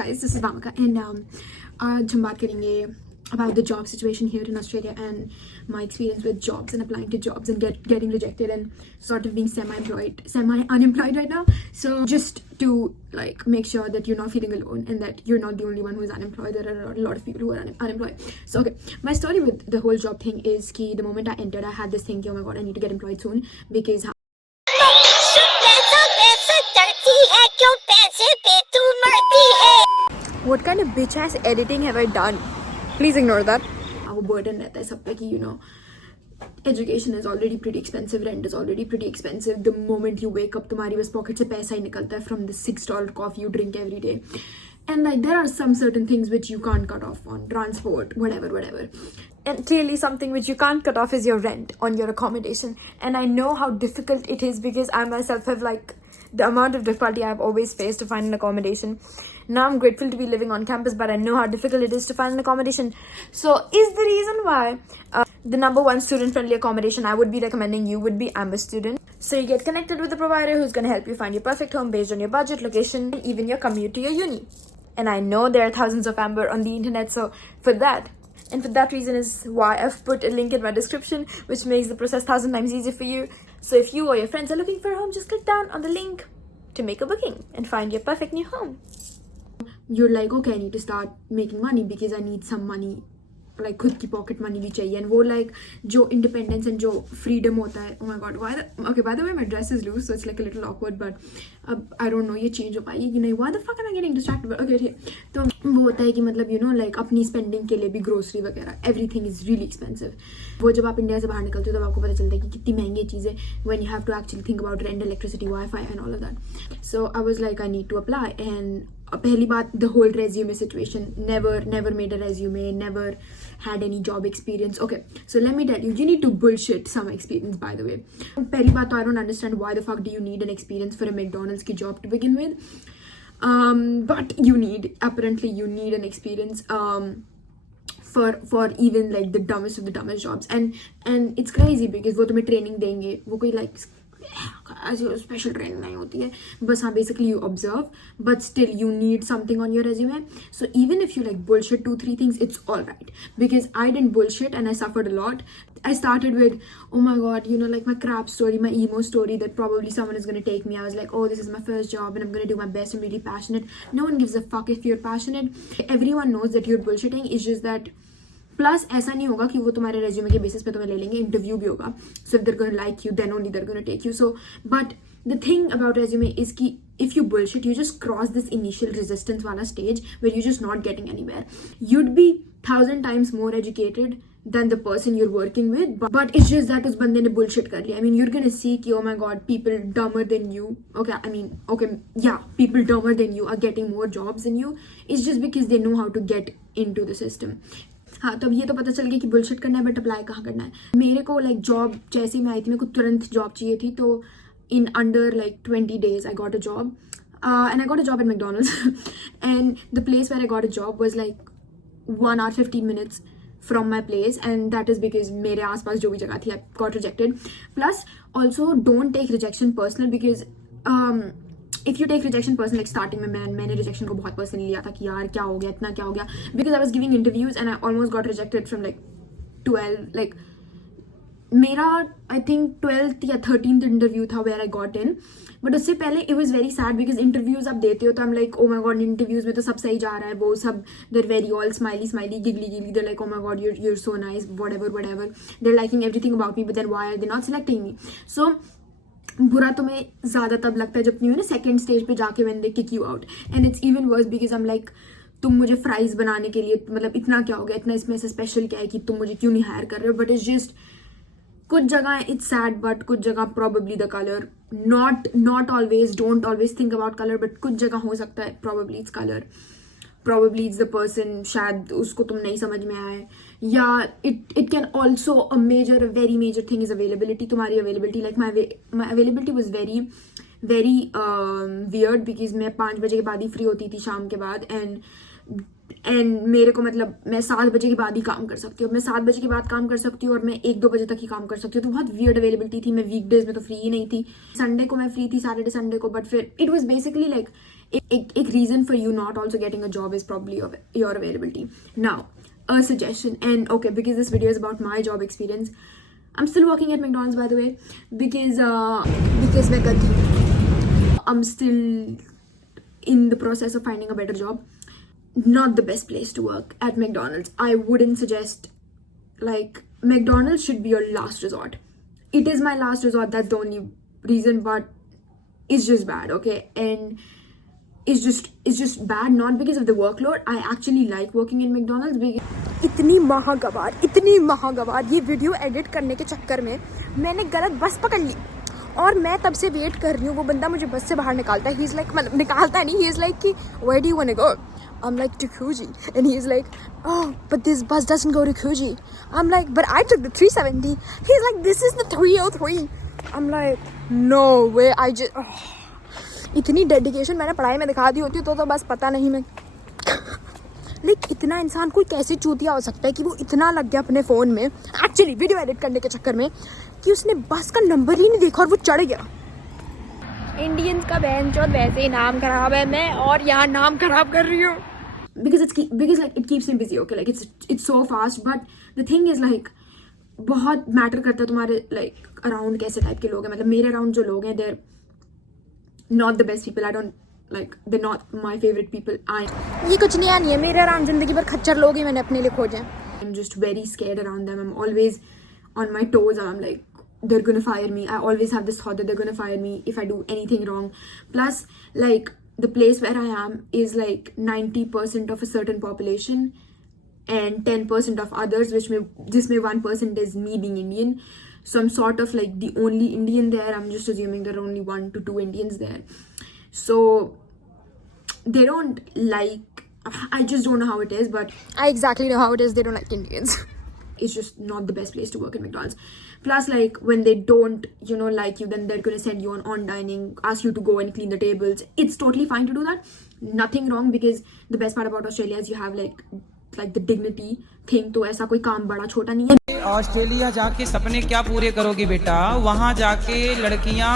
guys, this is Vamika and आज हम बात करेंगे about the job situation here in Australia and my experience with jobs and applying to jobs and getting rejected and sort of being semi-unemployed right now. So just to like make sure that you're not feeling alone and that you're not the only one who is unemployed. There are a lot of people who are unemployed. So okay, my story with the whole job thing is कि the moment I entered, I had this thing, oh my god, I need to get employed soon because what kind of bitch ass editing have I done? Please ignore that. Our burden रहता है सब पे कि education is already pretty expensive, rent is already pretty expensive. The moment you wake up, तुम्हारी बस pocket से पैसा ही निकलता है from the $6 coffee you drink every day. And like there are some certain things which you can't cut off on transport, whatever. And clearly something which you can't cut off is your rent on your accommodation. And I know how difficult it is because I myself have like the amount of difficulty I've always faced to find an accommodation. Now I'm grateful to be living on campus, but I know how difficult it is to find an accommodation. So is the reason why the number one student-friendly accommodation I would be recommending you would be Amber Student. So you get connected with a provider who's going to help you find your perfect home based on your budget, location, and even your commute to your uni. And I know there are thousands of Amber on the internet, so for that reason is why I've put a link in my description, which makes the process 1,000 times easier for you. So if you or your friends are looking for a home, just click down on the link to make a booking and find your perfect new home. You're like, okay, I need to start making money because I need some money, like खुद की pocket money भी चाहिए. And वो like जो independence and जो freedom होता है, oh my god, by the way my dress is loose so it's like a little awkward, but I don't know ये change हो पाएगी कि नहीं. Why the fuck am I getting distracted? Okay, ठीक. तो वो होता है कि मतलब like अपनी spending के लिए भी grocery वगैरह everything is really expensive. वो जब आप इंडिया से बाहर निकलते हो तब आपको पता चलता है कि कितनी महंगी चीज़ें when you have to actually think about rent, electricity, Wi-Fi and all of that. So I was like, I need to apply. And पहली बात, the whole resume situation, never made a resume, never had any job experience. Okay, so let me tell you, you need to bullshit some experience, by the way. पहली बात तो I don't understand why the fuck do you need an experience for a McDonald's की job to begin with. But apparently you need an experience for even like the dumbest of the dumbest jobs. And it's crazy because वो तुम्हें training देंगे, वो कोई like as your special training नहीं होती है, बस हाँ basically you observe, but still you need something on your resume. So even if you like bullshit 2-3 things, it's all right, because I didn't bullshit and I suffered a lot. I started with, oh my god, like my crap story, my emo story that probably someone is going to take me. I was like, oh, this is my first job and I'm going to do my best. I'm really passionate. No one gives a fuck if you're passionate. Everyone knows that you're bullshitting. It's just that plus ऐसा नहीं होगा कि वो तुम्हारे resume के basis पे तुम्हें ले लेंगे, इंटरव्यू भी होगा. So if they're gonna like you then only they're gonna take you. So but the thing about resume is कि if you bullshit, you just cross this initial resistance wala stage where you're just not getting anywhere. You'd be 1,000 times more educated than the person you're working with, but it's just that us bande ne bullshit kar liya. I mean, you're gonna see ki, oh my god, people dumber than you, people dumber than you are getting more jobs than you. It's just because they know how to get into the system. हाँ, तब ये तो पता चल गया कि bullshit करना है, बट अप्लाई कहाँ करना है. मेरे को लाइक जॉब जैसे ही मैं आई थी, मेरे को तुरंत जॉब चाहिए थी. तो in under like 20 days I got a job, and I got a job at McDonald's. And the place where I got a job was like 1 hour 15 minutes from my place, and that is because मेरे आसपास जो भी जगह थी I got rejected. Plus also don't take rejection personal, because if you take rejection personal, like starting में मैंने rejection को बहुत personally लिया था कि यार क्या हो गया, इतना क्या हो गया, because I was giving interviews and I almost got rejected from like 12, like मेरा I think 12th या 13th interview था where I got in. But उससे पहले it was very sad because interviews आप देते हो तो I'm like, oh my god, interviews में तो सब सही जा रहा है, वो सब they're very all smiley, giggly, they're like, oh my god, you're so nice, whatever, they're liking everything about me, but then why are they not selecting me? So बुरा तुम्हें ज़्यादा तब लगता है जब तुम ना सेकेंड स्टेज पे जाके when they kick you out, and it's even worse because I'm like, तुम मुझे फ्राइज बनाने के लिए मतलब इतना क्या हो गया, इतना इसमें से स्पेशल क्या है कि तुम मुझे क्यों नहीं हायर कर रहे हो. बट इट्स जस्ट कुछ जगह इट्स सैड, बट कुछ जगह probably the colour, not always, don't always think about colour, but कुछ जगह हो सकता है probably its colour, probably it's the person, शायद उसको तुम नहीं समझ में आए, या it can also a very major thing is availability. तुम्हारी availability, like my availability was very weird because मैं 5 बजे के बाद ही फ्री होती थी शाम के बाद, and मेरे को मतलब मैं 7 बजे के बाद ही काम कर सकती हूँ. मैं 7 बजे के बाद काम कर सकती हूँ और मैं 1-2 बजे तक ही काम कर सकती हूँ. तो बहुत वियर्ड अवेलेबिलिटी थी. मैं वीकडेज में तो फ्री ही नहीं थी. संडे को मैं फ्री थी, सैटरडे संडे को, बट फिर इट वाज बेसिकली लाइक एक reason for you not also getting a job is probably your availability. Now, a suggestion, and okay, because this video is about my job experience, I'm still working at McDonald's, by the way, because मैं गधी हूँ. I'm still in the process of finding a better job. Not the best place to work at McDonald's. I wouldn't suggest, like, McDonald's should be your last resort. It is my last resort, that's the only reason, but it's just bad, okay? And it's just bad, not because of the workload. I actually like working in McDonald's because इतनी महागवार ये video edit करने के चक्कर में मैंने गलत बस पकड़ ली और मैं तब से वेट कर रही हूँ. वो बंदा मुझे बस से बाहर निकालता है. ही इज़ लाइक, मतलब निकालता नहीं, ही इज़ लाइक कि where do you want to go? I'm like, to Coogee. And he's like, oh, but this bus doesn't go to Coogee. I'm like, but I took the 370. He's like, this is the 303. I'm like, no way. I just इतनी dedication मैंने पढ़ाई में दिखा दी होती तो बस पता नहीं मैं लाइक इतना इंसान कोई कैसे चूतिया हो सकता है कि वो इतना लग गया अपने फ़ोन में एक्चुअली वीडियो एडिट करने के चक्कर में कि उसने बस का नंबर ही नहीं देखा और वो चढ़ गया. इंडियंस का बहनचोद वैसे ही नाम खराब है, मैं और यहाँ नाम खराब कर रही हूँ. because like it keeps me busy, okay, like it's so fast, but the thing is like बहुत मैटर करता है तुम्हारे like अराउंड कैसे टाइप के लोग हैं. मतलब मेरे अराउंड जो लोग हैं they're not the best people. I don't like, they're not my favorite people. ये कुछ नया नहीं है. मेरे अराउंड जिंदगी भर खच्चर लोग ही मैंने अपने लिए खोजे. I'm just very scared around them. I'm always on my toes. I'm like, they're gonna fire me. I always have this thought that they're gonna fire me if I do anything wrong. Plus, like, the place where I am is like 90% of a certain population and 10% of others, जिसमें 1% is me being Indian. So I'm sort of like the only Indian there. I'm just assuming there are only 1 to 2 Indians there. So they don't like, I just don't know how it is, but I exactly know how it is. They don't like Indians. It's just not the best place to work in McDonald's. Plus, like, when they don't, like you, then they're going to send you on dining, ask you to go and clean the tables. It's totally fine to do that. Nothing wrong, because the best part about Australia is you have like the dignity thing. तो ऐसा कोई काम बड़ा छोटा नहीं है. Australia जाके सपने क्या पूरे करोगी बेटा? वहाँ जाके लड़कियाँ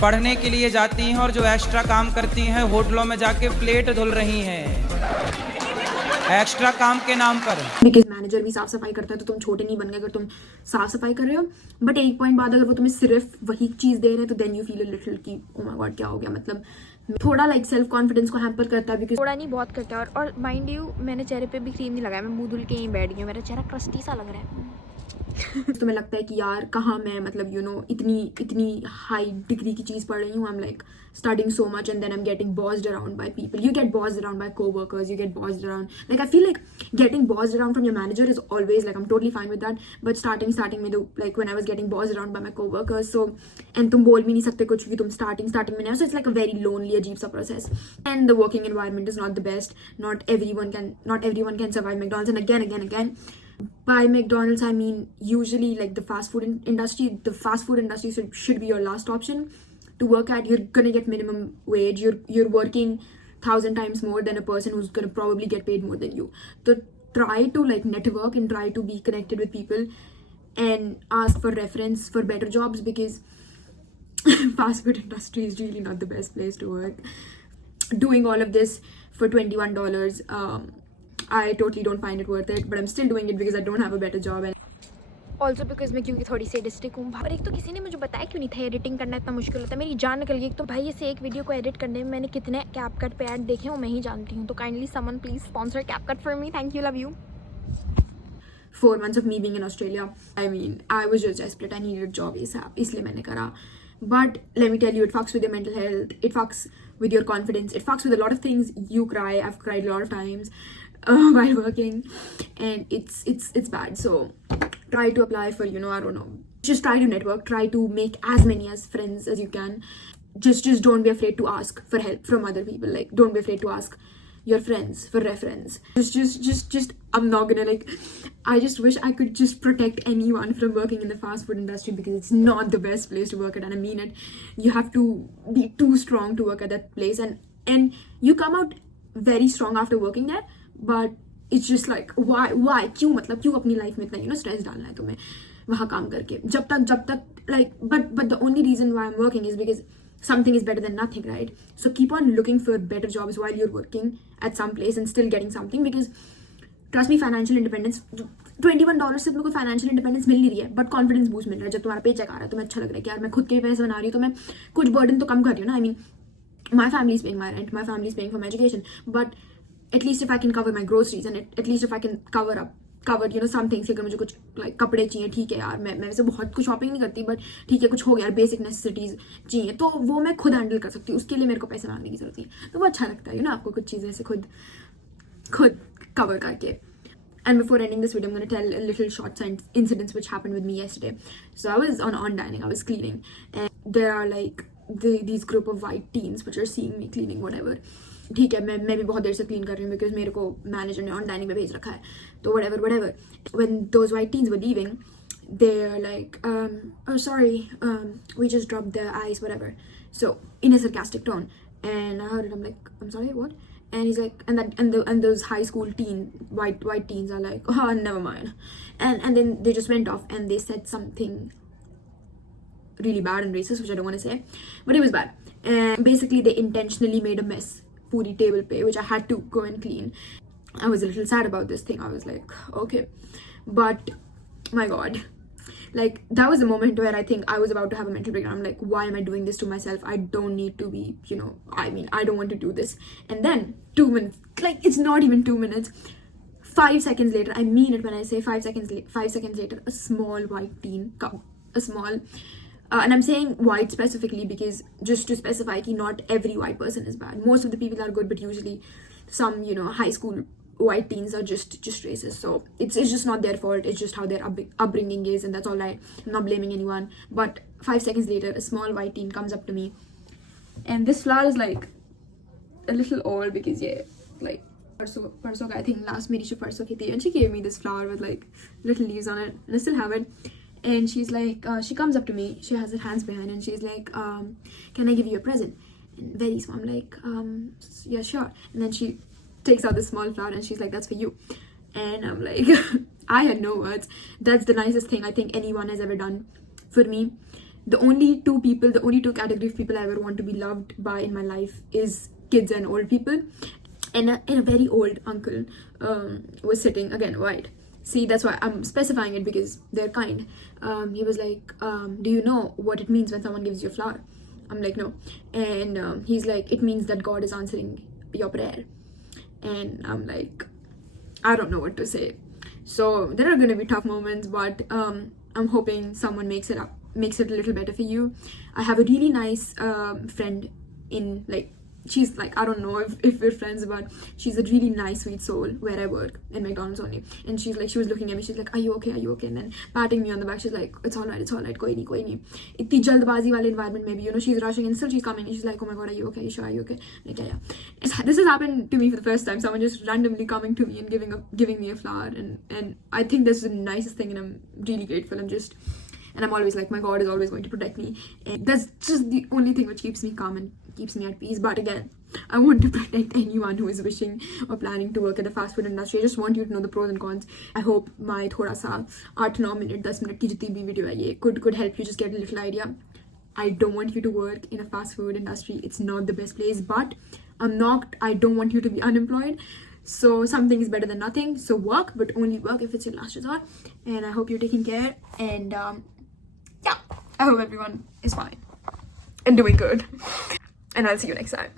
पढ़ने के लिए जाती हैं और जो एक्स्ट्रा काम करती हैं होटलों में जाके प्लेट धुल रही हैं एक्स्ट्रा काम के नाम पर. बिकॉज मैनेजर भी साफ सफाई करता है तो तुम छोटे नहीं बन गए अगर तुम साफ सफाई कर रहे हो. बट एक पॉइंट बाद अगर वो तुम्हें सिर्फ वही चीज दे रहे हैं तो then you feel a little कि ओ माय गॉड क्या हो गया. मतलब थोड़ा लाइक सेल्फ कॉन्फिडेंस को हैम्पर करता है. बिकॉज थोड़ा नहीं बहुत करता है. और माइंड यू, मैंने चेहरे पे भी क्रीम नहीं लगाया, मैं मुंह धुल के यहीं बैठ गई हूँ. मेरा चेहरा क्रस्टी सा लग रहा है. तुम्हें लगता है कि यार कहाँ मैं, मतलब इतनी हाई डिग्री की चीज़ पढ़ रही हूँ. I'm like studying so much and then I'm getting bossed around by people. You get bossed around by co-workers, you get bossed around, like I feel like getting bossed around from your manager is always like, I'm totally fine with that. But starting में तो like when I was getting bossed around by my co-workers, so and तुम बोल भी नहीं सकते कुछ क्योंकि तुम starting में नहीं हो. So it's like a very lonely अजीब सा process, and the working environment is not the best. Not everyone can survive McDonald's. And again by McDonald's I mean usually like the fast food industry. The fast food industry should be your last option to work at. You're gonna get minimum wage. You're working 1,000 times more than a person who's gonna probably get paid more than you. So try to like network and try to be connected with people and ask for reference for better jobs, because fast food industry is really not the best place to work. Doing all of this for $21, I totally don't find it worth it, but I'm still doing it because I don't have a better job. And also because मैं क्योंकि थोड़ी सी district हूँ. और एक तो किसी ने मुझे बताया क्यों नहीं था एडिटिंग करना इतना मुश्किल होता है. मेरी जान निकल गई. तो भाई इसे एक वीडियो को एडिट करने में मैंने कितने कैपकट पे ऐड देखे वो मैं ही जानती हूँ. तो kindly someone please sponsor CapCut for me. Thank you, love you. 4 months of me being in Australia, I mean, I was just desperate. I needed a job ASAP. इसलिए मैंने करा. But let me tell you, it fucks with your mental health. It fucks with your confidence. It fucks with a lot of things. You cry. I've cried a lot of times while working, and it's bad. So try to apply for, I don't know. Just try to network. Try to make as many as friends as you can. Just don't be afraid to ask for help from other people. Like, don't be afraid to ask your friends for reference. Just I'm not gonna like, I just wish I could just protect anyone from working in the fast food industry, because it's not the best place to work at, and I mean it. You have to be too strong to work at that place, and you come out very strong after working there, but it's just like why क्यों, मतलब क्यों अपनी life में इतना stress डालना है तुम्हें वहाँ काम करके. जब तक like but the only reason why I'm working is because something is better than nothing, right? So keep on looking for better jobs while you're working at some place and still getting something, because trust me, financial independence, $21 से तुम्हें कोई financial independence मिल नहीं रही है, but confidence boost मिल रहा है। जब तुम्हारा पे चेक आ रहा है, तुम्हें अच्छा लग रहा है कि यार मैं खुद के पैसे बना रही हूँ, तो मैं कुछ बर्डन तो कम कर रही हूँ ना। I mean, my family is paying my rent, my family is paying for my education, but at least if I can cover my groceries, and at least if I can cover you know some things, अगर मुझे कुछ like कपड़े चाहिए, ठीक है यार, मैं वैसे बहुत कुछ शॉपिंग नहीं करती, बट ठीक है कुछ हो गया यार, बेसिक नेसेसिटीज चाहिए, तो वो मैं खुद हैंडल कर सकती हूँ, उसके लिए मेरे को पैसे मांगने की जरूरत नहीं। तो वो अच्छा लगता है, you know, आपको कुछ चीज़ें ऐसे खुद कवर करके। And before ending this video, I'm going to tell a little short incidents which happened with me yesterday. So I was on dining, I was cleaning, and there are like these group of white teens which are seeing me cleaning whatever. ठीक है, मैं भी बहुत देर से clean कर रही हूँ because मेरे को मैनेजर ने ऑन डाइनिंग पे भेज रखा है, तो whatever. When those white teens were leaving, they're like, oh sorry, we just dropped the ice, whatever. So in a sarcastic tone, and I heard it, I'm like, I'm sorry, what? And he's like, and those high school white teens are like, oh never mind, and then they just went off and they said something really bad and racist, which I don't want to say, but it was bad. And basically they intentionally made a mess puri table pe, which I had to go and clean. I was a little sad about this thing. I was like, okay, but my god, like that was a moment where I think I was about to have a mental breakdown. I'm like, why am I doing this to myself? I don't need to be, you know, I mean, I don't want to do this. And then 2 minutes, like it's not even 2 minutes, 5 seconds later, I mean it when I say 5 seconds later, a small white teen, a small, and I'm saying white specifically because just to specify that not every white person is bad. Most of the people are good, but usually some, you know, high school white teens are just racist. So it's just not their fault. It's just how their upbringing is, and that's all. I'm not blaming anyone. But 5 seconds later, a small white teen comes up to me, and this flower is like a little old because like parso I think last meri parso ki thi, and she gave me this flower with like little leaves on it, and I still have it. And she's like, she comes up to me, she has her hands behind, and she's like, can I give you a present? And very small. I'm like, yeah, sure. And then she takes out this small flower and she's like, that's for you. And I'm like, I had no words. That's the nicest thing I think anyone has ever done for me. The only two category of people I ever want to be loved by in my life is kids and old people. And a very old uncle was sitting, again, white. See, that's why I'm specifying it, because they're kind. He was like, do you know what it means when someone gives you a flower? I'm like, no. And he's like, it means that God is answering your prayer. And I'm like, I don't know what to say. So there are going to be tough moments, but I'm hoping someone makes it a little better for you. I have a really nice friend in, like, she's like, I don't know if we're friends, but she's a really nice, sweet soul where I work, in McDonald's only. And she's like, she was looking at me, she's like, are you okay? And then patting me on the back, she's like, it's all right, koi nahi. Itni jaldbazi wale environment mein bhi, you know, she's rushing and still she's coming and she's like, oh my god, are you okay? Are you okay? Like, yeah. This has happened to me for the first time, someone just randomly coming to me and giving me a flower, and I think that's the nicest thing, and I'm really grateful. And I'm always like, my God is always going to protect me. And that's just the only thing which keeps me calm and keeps me at peace. But again, I want to protect anyone who is wishing or planning to work at the fast food industry. I just want you to know the pros and cons. I hope my thoda sa 8-9 minute, 10 minute ki jitni bhi video hai ye could help you just get a little idea. I don't want you to work in a fast food industry. It's not the best place, but I don't want you to be unemployed. So something is better than nothing. So work, but only work if it's your last resort. And I hope you're taking care. And yeah, I hope everyone is fine and doing good. And I'll see you next time.